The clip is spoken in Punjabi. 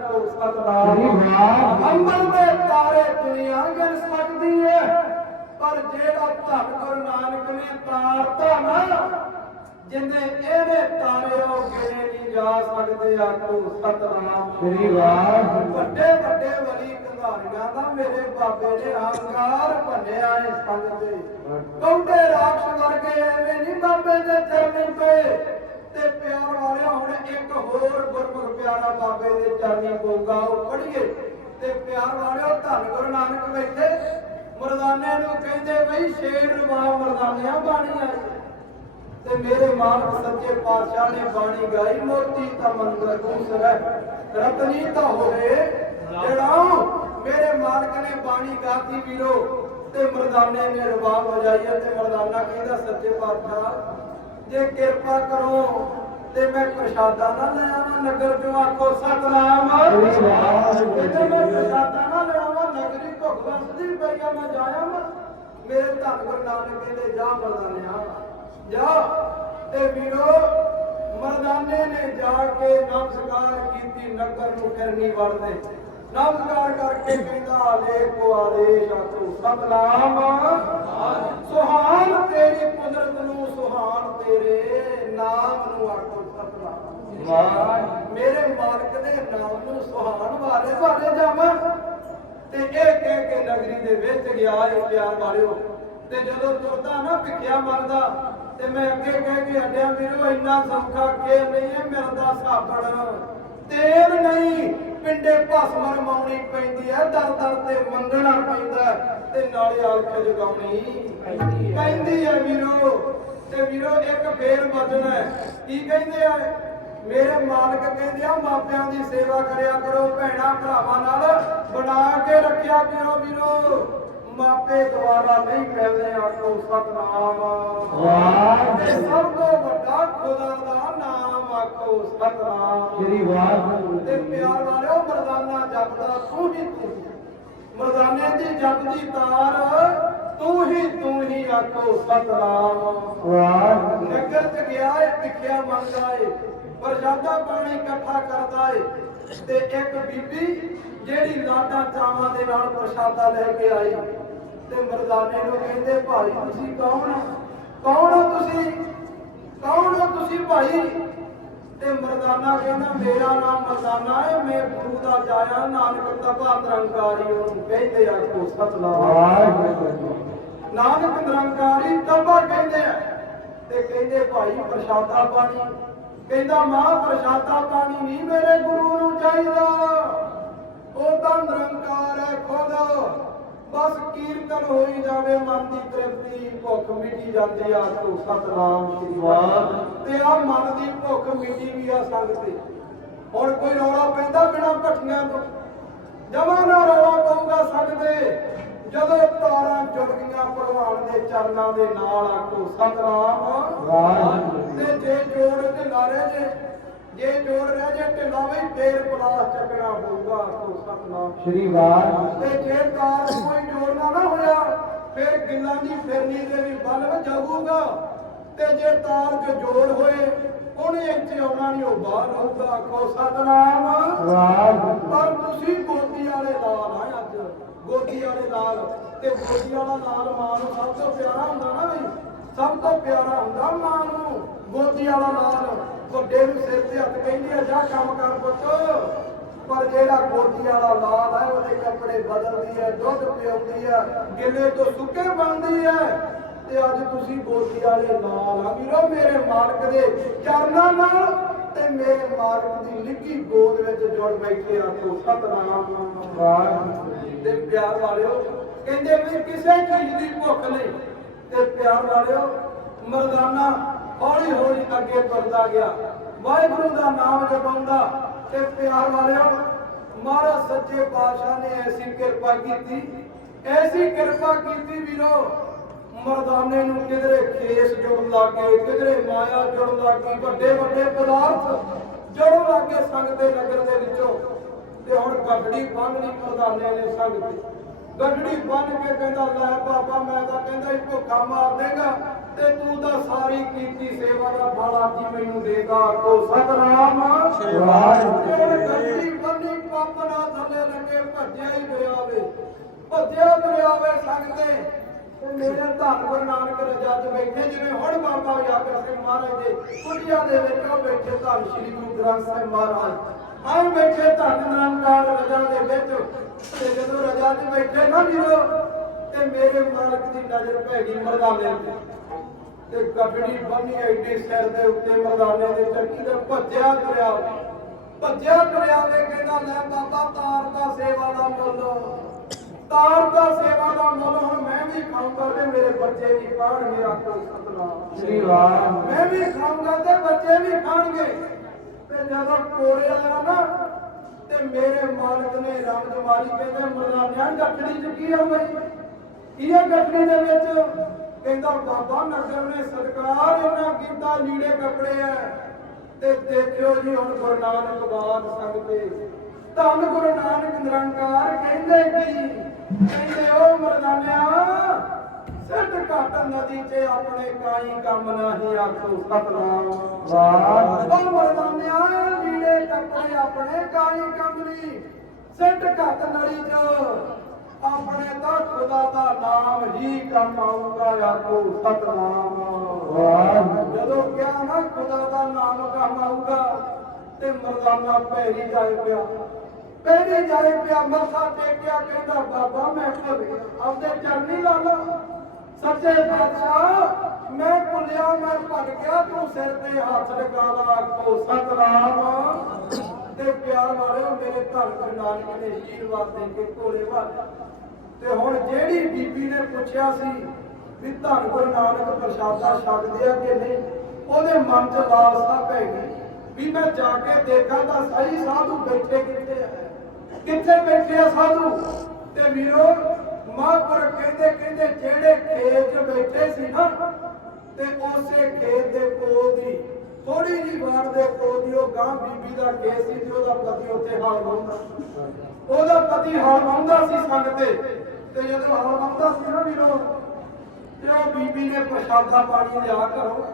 ਆਖੋ ਸਤਨਾਮ ਅੰਮ੍ਰਿਤ ਦੇ ਤਾਰੇ ਦੁਨੀਆ ਗਿਣ ਸਕਦੀ ਹੈ? ਪਰ ਜਿਹੜਾ ਧੰਨ ਗੁਰੂ ਨਾਨਕ ਨੇ ਤਾਰਤਾ ਨਾ ਜਿੰਨੇ ਇਹਦੇ ਤਾਰੇ ਉਹ ਗਿਣੇ ਨਹੀਂ ਜਾ ਸਕਦੇ ਆਖੋ ਸਤਨਾਮ। ਸ੍ਰੀ ਵਾਹਿਗੁਰੂ ਵੱਡੇ ਵੱਡੇ ਵਲੀ ਕੰਧਾਰੀਆਂ ਦਾ ਮੇਰੇ ਬਾਬੇ ਨੇ ਹੰਕਾਰ ਭੰਨਿਆ ਇਸ ਸੰਗ ਤੇ। ਕੌਂਡੇ ਰਾਖਸ਼ ਵਰਗੇ ਐਵੇਂ ਨਹੀਂ ਬਾਬੇ ਦੇ ਚਰਨਾਂ ਤੇ। ਤੇ ਪਿਆਰ ਵਾਲਿਆ ਹੁਣ ਇੱਕ ਹੋਰ ਗੁਰਮੁਖ ਪਿਆਰਾ ਬਾਬੇ ਦੇ ਤੇ ਪਿਆਰ ਵਾਲਿਓ ਧੰਨ ਗੁਰੂ ਨਾਨਕ ਬੈਠੇ ਮਰਦਾਨੇ ਨੂੰ ਕਹਿੰਦੇ ਬਈ ਸ਼ੇਰ ਰਵਾ ਮਰਦਾਨਿਆਂ ਬਾਣੀ ਆਈ ਤੇ ਮੇਰੇ ਮਾਲਕ ਸੱਚੇ ਪਾਤਸ਼ਾਹ ਨੇ ਬਾਣੀ ਗਾਈ, ਮੋਤੀ ਤਾਂ ਮੰਦਰ ਕੂਸਰੈ ਰਤਨੀ ਤਾਂ ਹੋਵੇ, ਜਿਹੜਾ ਮੇਰੇ ਮਾਲਕ ਨੇ ਬਾਣੀ ਗਾਤੀ ਵੀਰੋ, ਤੇ ਮਰਦਾਨੇ ਨੇ ਰਬਾਬ ਵਜਾਈ ਤੇ ਮਰਦਾਨਾ ਕਹਿੰਦਾ, ਸੱਚੇ ਪਾਤਸ਼ਾਹ, ਜੇ ਕਿਰਪਾ ਕਰੋ ਤੇ ਮੈਂ ਪ੍ਰਸ਼ਾਦਾ ਨਾ ਲਿਆਵਾਂ ਨਗਰ ਚੋਂ ਆਖੋ, ਸਤਨਾਮ। ਜੇ ਮੈਂ ਪ੍ਰਸ਼ਾਦਾ ਨਾ ਲੈ ਨਗਰੀ ਭੁੱਖ ਵਸਦੀ ਪਈ ਆ, ਮੈਂ ਜਾਇਆ ਮੈਂ ਮੇਰੇ ਧੰਨ ਗੁਰੂ ਨਾਨਕ ਕਹਿੰਦੇ ਜਾ ਮਰਦਾਨਿਆ ਜਾ ਤੇ ਵੀਰੋ, ਮਰਦਾਨੇ ਨੇ ਜਾ ਕੇ ਨਮਸਕਾਰ ਕੀਤੀ, ਨਗਰ ਨੂੰ ਫਿਰਨੀ ਵੜਦੇ। ਨਮਸਕਾਰ ਕਰਕੇ ਕਹਿੰਦਾ ਲੈ ਕੋ ਆਦੇਸ਼ ਆਖੋ, ਸਤਨਾਮ। ਸੁਹਾਨ ਤੇਰੀ ਕੁਦਰਤ ਨੂੰ, ਸੁਹਾਨ ਤੇਰੇ ਨਾਮ ਨੂੰ ਆਖੋ ਸਤਨਾਮ। ਮੇਰੇ ਮਾਲਕ ਦੇ ਨਾਮ ਨੂੰ ਸੁਹਾਨ ਵਾਲੇ ਵਾਲੇ ਜਾਵਾਂ। ਤੇ ਇਹ ਕਹਿ ਕੇ ਨਗਰੀ ਦੇ ਵਿੱਚ ਗਿਆ ਇਹ ਪਿਆਰ ਵਾਲਿਓ। ਤੇ ਜਦੋਂ ਤੁਰਦਾ ਨਾ ਭਿੱਖਿਆ ਮੰਗਦਾ ਤੇ ਮੈਂ ਅੱਗੇ ਕਹਿ ਕੇ ਹੱਡਿਆ ਵੀਰੋ ਇੰਨਾ ਸੌਖਾ ਕੇ ਨਹੀਂ ਹੈ ਮਿਲਦਾ ਸਾਬਣ। ਤੇਲ ਨਹੀਂ ਪਿੰਡੇ ਭਸਮ ਰਮਾਉਣੀ ਪੈਂਦੀ ਹੈ ਦਰ ਦਰ ਤੇ ਮੰਗਣਾ ਪੈਂਦਾ ਤੇ ਨਾਲੇ ਅਲਖ ਜਗਾਉਣੀ ਪੈਂਦੀ ਹੈ ਵੀਰੋ। ਤੇ ਵੀਰੋ ਇੱਕ ਫੇਰ ਬਚਣਾ ਹੈ। ਕੀ ਕਹਿੰਦੇ ਆ? ਮੇਰੇ ਮਾਲਕ ਕਹਿੰਦੇ ਆ ਮਾਪਿਆਂ ਦੀ ਸੇਵਾ ਕਰਿਆ ਕਰੋ ਭੈਣਾ ਭਰਾਵਾਂ ਨਾਲ ਬਣਾ ਕੇ ਰੱਖਿਆ ਕਰੋ ਵੀਰੋ। ਮਾਪੇ ਦੁਆਰਾ ਨਹੀਂ ਮਿਲਦੇ ਆਖੋ ਸਤਨਾਮ। ਤੇ ਸਭ ਤੋਂ ਵੱਡਾ ਖੁਦਾ ਦਾ ਨਾਮ ਆਖੋ ਸਤਨਾਮ। ਸ੍ਰੀ ਵਾਹਿਗੁਰੂ। ਤੇ ਪਿਆਰ ਵਾਲਿਓ ਮਰਦਾਨਾ ਜਪਦਾ ਹੀ ਤੂੰ। ਮਰਦਾਨੇ ਦੀ ਜਪਦੀ ਤਾਰ ਤੂੰ ਹੀ ਤੂੰ ਹੀ ਆਖੋ ਸਤਨਾਮ। ਵਾਹਿਗੁਰੂ। ਨਗਰ ਚ ਗਿਆ ਏ ਭਿੱਖਿਆ ਮੰਗਦਾ ਏ ਪ੍ਰਸ਼ਾਦਾ ਪਾਣੀ ਇਕੱਠਾ ਕਰਦਾ ਏ। ਤੇ ਇੱਕ ਬੀਬੀ ਜਿਹੜੀ ਲਾਡਾ ਚਾਵਾਂ ਦੇ ਨਾਲ ਪ੍ਰਸ਼ਾਦਾ ਲੈ ਕੇ ਆਈ। ਤੇ ਮਰਦਾਨੇ ਨੂੰ ਕਹਿੰਦੇ ਭਾਈ ਤੁਸੀਂ ਕੌਣ ਹੋ? ਕੌਣ ਹੋ ਤੁਸੀਂ? ਕੌਣ ਹੋ ਤੁਸੀਂ ਭਾਈ? ਤੇ ਮਰਦਾਨਾ ਕਹਿੰਦਾ ਮੇਰਾ ਨਾਮ ਮਰਦਾਨਾ ਹੈ ਮੈਂ ਗੁਰੂ ਦਾ ਜਾਇਆ। ਨਾਨਕ ਤਪਾ ਨਿਰੰਕਾਰੀ ਉਹਨੂੰ ਕਹਿੰਦੇ ਆ ਕੋ ਸਤਨਾਮ। ਵਾਹਿਗੁਰੂ। ਨਾਨਕ ਨਿਰੰਕਾਰੀ ਤਬਾ ਕਹਿੰਦੇ ਆ। ਤੇ ਕਹਿੰਦੇ ਭਾਈ ਪ੍ਰਸ਼ਾਦਾ ਪਾਣੀ ਕਹਿੰਦਾ ਮਾਂ ਪ੍ਰਸ਼ਾਦਾ ਪਾਣੀ ਨਹੀਂ ਮੇਰੇ ਗੁਰੂ ਨੂੰ ਚਾਹੀਦਾ। ਉਹ ਤਾਂ ਨਿਰੰਕਾਰ ਹੈ ਖੁਦ। ਬਸ ਕੀਰਤਨ ਹੋਈ ਜਾਵੇ ਮਨ ਦੀ ਤ੍ਰਿਪਤੀ ਭੁੱਖ ਮਿਟੀ ਜਾਂਦੀ ਆ ਤੋ ਸਤਨਾਮ ਸ੍ਰੀ ਵਾਹਿਗੁਰੂ। ਤੇ ਆ ਮਨ ਦੀ ਭੁੱਖ ਮਿਟੀ ਵੀ ਆ ਸੰਗ ਤੇ। ਹੁਣ ਕੋਈ ਰੌਲਾ ਪੈਂਦਾ ਬਿਨਾ ਭੱਠੀਆਂ ਤੋਂ ਜਮਾਂ ਨਾ ਰੌਲਾ ਪਊਗਾ ਸਕਦੇ ਜਦੋਂ ਤਾਰਾਂ ਜੁੜ ਗਈਆਂ ਭਗਵਾਨ ਦੇ ਚਰਨਾਂ ਦੇ ਨਾਲ ਆਖੋ ਸਤਨਾਮ। ਵਾਹਿਗੁਰੂ। ਤੇ ਜੇ ਜੋੜ ਤੇ ਲਾਰੇ ਜੇ ਜੇ ਜੋੜ ਰਹਿ ਜੇ ਢਿੱਲਾ ਵੀ ਫੇਰ ਪਲਾਸ ਚੱਕਣਾ ਹੋਊਗਾ ਆਖੋ ਸਤਨਾਮ। ਸ੍ਰੀ ਵਾਹਿਗੁਰੂ। ਤੇ ਜੇ ਤਾਰ ਕੋਈ ਜੋੜਨਾ ਨਾ ਹੋਇਆ ਫਿਰ ਗਿੱਲਾਂ ਦੀ ਫਿਰਨੀ ਦੇ ਵੀ ਬਲਬ ਜਾਊਗਾ। ਤੇ ਜੇ ਤਾਰ 'ਚ ਜੋੜ ਹੋਏ ਉਹਨੇ ਇੱਥੇ ਆਉਣਾ ਨਹੀਂ ਉਹ ਬਾਹਰ ਆਊਗਾ ਆਖੋ ਸਤਨਾਮ। ਵਾਹਿਗੁਰੂ। ਪਰ ਤੁਸੀਂ ਗੋਦੀ ਵਾਲੇ ਲਾਲ ਆ ਅੱਜ ਗੋਦੀ ਵਾਲੇ ਲਾਲ ਤੇ ਗੋਦੀ ਵਾਲਾ ਲਾਲ ਮਾਂ ਨੂੰ ਸਭ ਤੋਂ ਪਿਆਰਾ ਹੁੰਦਾ ਨਾ ਵੀ, ਸਭ ਤੋਂ ਪਿਆਰਾ ਹੁੰਦਾ ਮਾਂ ਨੂੰ। ਗੋਦੀ ਵਾਲਾ ਲਾਲ ਵੱਡੇ ਨੂੰ ਸਿਰ ਤੇ ਹੱਥ ਕਹਿੰਦੀ ਆ, ਜਾ ਕੰਮ ਕਰ ਪੁੱਤ। ਪਰ ਜਿਹੜਾ ਗੋਦੀ ਵਾਲਾ ਲਾਲ ਹੈ ਉਹਦੇ ਕੱਪੜੇ ਬਦਲਦੀ ਹੈ ਦੁੱਧ ਪਿਆਉਂਦੀ ਹੈ ਗਿੱਲੇ ਤੋਂ ਸੁੱਕੇ ਬਣਦੀ ਹੈ ਤੇ ਅੱਜ ਤੁਸੀਂ ਗੋਦੀ ਵਾਲੇ ਲਾਲ ਆ। ਵੀਰੋ, ਮੇਰੇ ਮਾਲਕ ਦੇ ਚਰਨਾਂ ਨਾਲ ਤੇ ਮੇਰੇ ਮਾਲਕ ਦੀ ਨਿੱਕੀ ਗੋਦ ਵਿੱਚ ਜੁੜ ਬੈਠੇ ਆ ਸਤਨਾਮ। ਵਾਹਿਗੁਰੂ ਤੇ ਪਿਆਰ ਵਾਲਿਓ, ਕਹਿੰਦੇ ਵੀ ਕਿਸੇ ਚੀਜ਼ ਦੀ ਭੁੱਖ ਨਹੀਂ। ਤੇ ਪਿਆਰ ਵਾਲਿਓ, ਮਰਦਾਨਾ ਹੌਲੀ ਹੌਲੀ ਅੱਗੇ ਤੁਰਦਾ ਗਿਆ। ਵਾਹਿਗੁਰੂ ਦਾ ਨਾਮ ਜਪਾਉਂਦਾ। ਤੇ ਪਿਆਰ ਵਾਲਿਓ, ਮਹਾਰਾਜ ਸੱਚੇ ਪਾਤਸ਼ਾਹ ਨੇ ਐਸੀ ਕਿਰਪਾ ਕੀਤੀ। ਐਸੀ ਕਿਰਪਾ ਕੀਤੀ ਵੀਰੋ, ਮਰਦਾਨੇ ਨੂੰ ਕਿਧਰੇ ਖੇਸ ਜੁੜਨ ਲੱਗੇ ਕਿਧਰੇ ਮਾਇਆ ਜੁੜਨ ਲੱਗੀ ਵੱਡੇ ਵੱਡੇ ਪਦਾਰਥ ਜੁੜਨ ਲੱਗੇ ਸੰਗ ਦੇ ਨਗਰ ਦੇ ਵਿੱਚੋਂ। ਤੇ ਹੁਣ ਗੱਡੜੀ ਬੰਨਣੀ ਪ੍ਰਧਾਨਿਆਂ ਨੇ ਸੰਗ ਤੇ ਗੱਡੜੀ ਬੰਨ ਕੇ ਕਹਿੰਦਾ ਲੈ ਬਾਬਾ ਮੈਂ ਤਾਂ ਕਹਿੰਦਾ ਇੱਕੋ ਕੰਮ ਆ ਦੇਗਾ ਤੇ ਤੂੰ ਤਾਂ ਸਾਰੀ ਕੀਤੀ ਸੇਵਾ ਦਾ ਫਲ ਆਜੀ ਮੈਨੂੰ ਦੇਗਾ। ਕੋ ਸਤਨਾਮ। ਗੱਡੀ ਬੰਨੀ ਪੰਪ ਨਾ ਥੱਲੇ ਲੱਗੇ ਭੱਜਿਆ ਹੀ ਦਰਿਆ ਵੇ। ਭੱਜਿਆ ਦਰਿਆ ਵੇ ਸੰਗਤੇ ਮੇਰੇ ਧੰਨ ਗੁਰੂ ਨਾਨਕ ਰਜਾ 'ਚ ਬੈਠੇ ਜਿਵੇਂ ਹੁਣ ਬਾਬਾ ਯਾਦਰ ਸਿੰਘ ਮਹਾਰਾਜ ਦੇ ਕੁਟੀਆਂ ਦੇ ਵਿੱਚ ਉਹ ਬੈਠੇ ਧੰਨ ਸ੍ਰੀ ਗੁਰੂ ਗ੍ਰੰਥ ਸਾਹਿਬ ਮਹਾਰਾਜ। ਆਏ ਬੈਠੇ ਧੰਨ ਨਾਮਦਾਰ ਰਜਾ ਦੇ ਵਿੱਚ। ਤੇ ਜਦੋਂ ਰਜਾ 'ਚ ਬੈਠੇ ਨਾ ਵੀਰੋ, ਤੇ ਮੇਰੇ ਮਾਲਕ ਦੀ ਨਜ਼ਰ ਪੈ ਗਈ ਮਰਦਾਨੇ ਤੇ। ਤੇ ਗੱਡੜੀ ਬੰਨੀ ਐਡੀ ਸਿਰ ਦੇ ਉੱਤੇ ਮਰਦਾਨੇ ਦੇ ਚੱਕੀ ਤੇ ਭੱਜਿਆ ਤੁਰਿਆ ਭੱਜਿਆ ਤੁਰਿਆ ਵੇ ਕਹਿੰਦਾ ਲੈ ਬਾਬਾ ਤਾਰ ਦਾ ਸੇਵਾ ਦਾ ਮੁੱਲ। ਤਾਰ ਦਾ ਮੈਂ ਵੀ ਖਾਊਂਗਾ ਤੇ ਮੇਰੇ ਬੱਚੇ ਵੀ ਖਾਣਗੇ ਆਖੋ ਸਤਨਾਮ। ਸ੍ਰੀ ਵਾਹਿਗੁਰੂ ਮੈਂ ਵੀ ਖਾਊਂਗਾ ਤੇ ਬੱਚੇ ਵੀ ਖਾਣਗੇ। ਤੇ ਜਦੋਂ ਕੋੜਿਆ ਨਾ ਤੇ ਮੇਰੇ ਮਾਲਕ ਨੇ ਰੰਗ ਜਮਾਰੀ ਕਹਿੰਦੇ ਮਰਦਾਨਿਆਂ ਗੱਠੜੀ ਚੁੱਕੀ ਆ ਬਈ? ਕੀ ਆ ਗੱਠੜੀ ਦੇ ਵਿੱਚ? ਕਹਿੰਦਾ ਬਾਬਾ ਨਗਰ ਨੇ ਸਰਕਾਰ ਇਹਨਾਂ ਕੀਤਾ ਲੀੜੇ ਕੱਪੜੇ ਆ ਤੇ ਦੇਖਿਓ ਜੀ ਹੁਣ ਗੁਰੂ ਨਾਨਕ ਬਾਦ ਧੰਨ ਗੁਰੂ ਨਾਨਕ ਨਿਰੰਕਾਰ ਕਹਿੰਦੇ ਕੀ? ਕਹਿੰਦੇ ਉਹ ਮਰਦਾਨਿਆਂ ਨਦੀ 'ਚ ਆਪਣੇ ਕਾਈ ਕੰਮ ਨਹੀਂ ਆਖੋ ਸਤਨਾਮ। ਵਾਹਿਗੁਰੂ ਉਹ ਮਰਦਾਨਿਆਂ ਲੀੜੇ ਕੱਪੜੇ ਆਪਣੇ ਕਾਈ ਕੰਮ ਨਹੀਂ। ਸਿੱਧ ਘਾਟ ਨਦੀ 'ਚ ਆਪਣੇ ਤਾਂ ਖੁਦਾ ਦਾ ਨਾਮ ਹੀ ਕੰਮ ਆਊਗਾ ਆਖੋ ਸਤਨਾਮ। ਵਾਹਿਗੁਰੂ ਜਦੋਂ ਕਿਹਾ ਨਾ ਖੁਦਾ ਦਾ ਨਾਮ ਕੰਮ ਆਊਗਾ ਤੇ ਮਰਦਾਨਾ ਪੈਰੀ ਜਾਏ ਪਿਆ। ਪੈਰੀ ਜਾਏ ਪਿਆ ਮੱਥਾ ਟੇਕਿਆ ਕਹਿੰਦਾ ਬਾਬਾ ਮੈਂ ਗਿਆ। ਆਪਦੇ ਚਰਨੀ ਲਾ ਲਾ। ਸੱਚੇ ਬਾਦਸ਼ਾਹ ਮੈਂ ਭੁੱਲਿਆ, ਮੈਂ ਭੱਜ ਗਿਆ, ਤੂੰ ਸਿਰ ਤੇ ਹੱਥ ਲਗਾ ਲਾ ਆਖੋ ਸਤਨਾਮ। ਤੇ ਪਿਆਰ ਵਾਲਿਓ, ਮੇਰੇ ਧੰਨ ਗੁਰੂ ਨਾਨਕ ਨੇ ਆਸ਼ੀਰਵਾਦ ਦੇ ਕੇ ਘੋੜੇ ਵਾਲੇ। ਤੇ ਹੁਣ ਜਿਹੜੀ ਬੀਬੀ ਨੇ ਪੁੱਛਿਆ ਸੀ ਵੀ ਧੰਨ ਗੁਰੂ ਨਾਨਕ ਪ੍ਰਸ਼ਾਦਾ ਛਕਦੇ ਆ ਕਿ ਨਹੀਂ, ਉਹਦੇ ਮਨ 'ਚ ਲਾਲਸਾ ਪੈ ਗਈ ਵੀ ਮੈਂ ਜਾ ਕੇ ਦੇਖਾਂ ਤਾਂ ਸਹੀ ਸਾਧੂ ਬੈਠੇ ਕਿੱਥੇ ਆ? ਕਿੱਥੇ ਬੈਠੇ ਆ ਸਾਧੂ? ਤੇ ਵੀਰੋ ਮਹਾਂਪੁਰ ਕਹਿੰਦੇ ਕਹਿੰਦੇ ਜਿਹੜੇ ਖੇਤ 'ਚ ਬੈਠੇ ਸੀ ਨਾ, ਤੇ ਉਸੇ ਖੇਤ ਦੇ ਕੋਲ ਦੀ ਥੋੜੀ ਜੀ ਵਾਰ ਦੇ ਕੋਲ ਦੀ ਉਹ ਗਾਂ ਬੀਬੀ ਦਾ ਖੇਤ ਸੀ, ਤੇ ਉਹਦਾ ਪਤੀ ਉੱਥੇ ਹਲ ਵਾਹੁੰਦਾ ਉਹਦਾ ਪਤੀ ਹਲ ਵਾਹੁੰਦਾ ਸੀ ਸੰਗ ਤੇ ਤੇ ਜਦੋਂ ਹਲ ਵਾਹੁੰਦਾ ਸੀ ਨਾ ਵੀਰੋ, ਤੇ ਉਹ ਬੀਬੀ ਨੇ ਪ੍ਰਸ਼ਾਦਾ ਪਾਣੀ ਲਿਆ ਕਰੋ